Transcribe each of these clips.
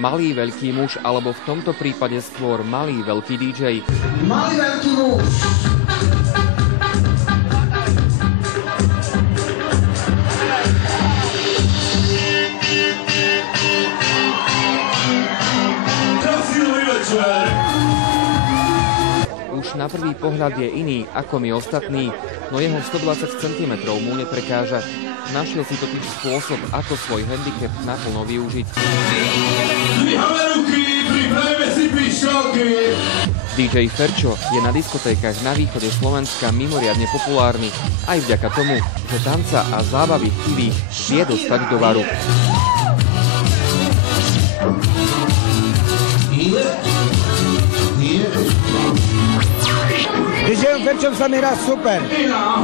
Malý veľký muž, alebo v tomto prípade skôr malý veľký DJ. Malý veľký muž! Už na prvý pohľad je iný ako my ostatní, no jeho 120 cm mu neprekáža. Našiel si totiž spôsob, ako svoj handicap naplno využiť. DJ Ferčo je na diskotékach na východe Slovenska mimoriadne populárny, aj vďaka tomu, že tanca a zábavy chtivých vie dostať do varu. DJom Ferčom sa mi hrá super.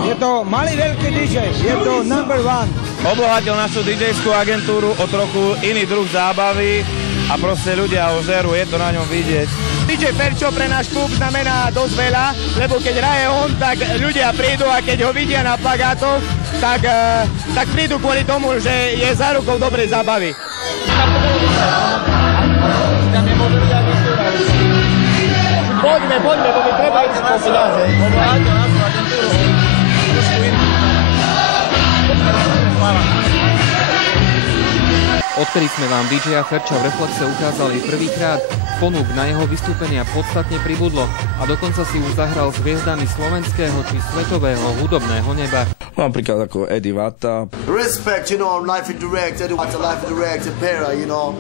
Je to malý veľký DJ, je to number one. Obohatil našu DJ-skú agentúru o trochu iný druh zábavy a proste ľudia ho žerú, je to na ňom vidieť. DJ Ferčo pre náš klub znamená dosť veľa, lebo keď hraje on, tak ľudia prídu a keď ho vidia na plagátoch, tak prídu kvôli tomu, že je zárukou dobrej zábavy. Poďme, bo mi treba ísť po peniaze. Odkedy sme vám DJ-a Ferča v Reflexe ukázali prvýkrát, ponúk na jeho vystúpenia podstatne pribudlo a dokonca si už zahral s hviezdami slovenského či svetového hudobného neba. Napríklad ako Eddie Vata. Respect, you know, Life in Direct, Eddie Vata, Life in Direct, Pera, you know.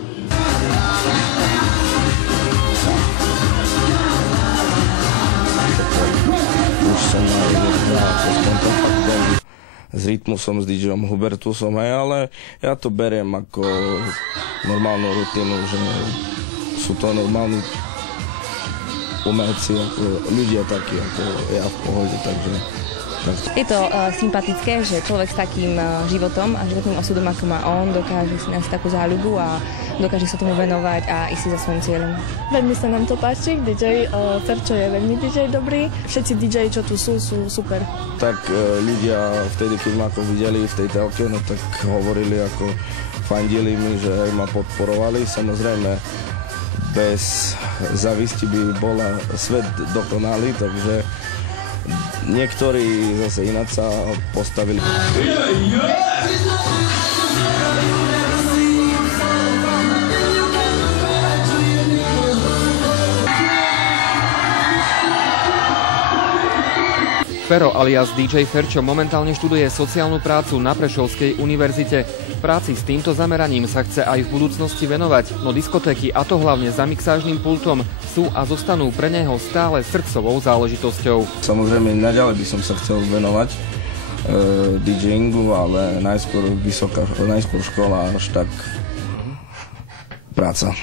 Už som mal s Rytmusom, s DJom Hubertusom, ale ja to beriem ako normálnu rutinu, že sú to normálni umelci, ako ľudia takí, ako ja v pohode, takže... Je to sympatické, že človek s takým životom a životným osudom, ako má on, dokáže si nájsť takú záľubu a dokáže sa tomu venovať a ísť si za svojím cieľom. Veľmi sa nám to páči, DJ Ferčo je veľmi DJ dobrý, všetci DJ, čo tu sú super. Tak ľudia vtedy, keď ma ako videli v tej telke, no tak hovorili, ako fandili mi, že ma podporovali. Samozrejme, bez závisti by bola svet dokonalý, takže niektorí zase ináč sa postavili. Fero alias DJ Ferčo momentálne študuje sociálnu prácu na Prešovskej univerzite. Práci s týmto zameraním sa chce aj v budúcnosti venovať, no diskotéky, a to hlavne za mixážnym pultom, sú a zostanú pre neho stále srdcovou záležitosťou. Samozrejme, naďalej by som sa chcel venovať DJingu, ale najskôr škola, až tak práca.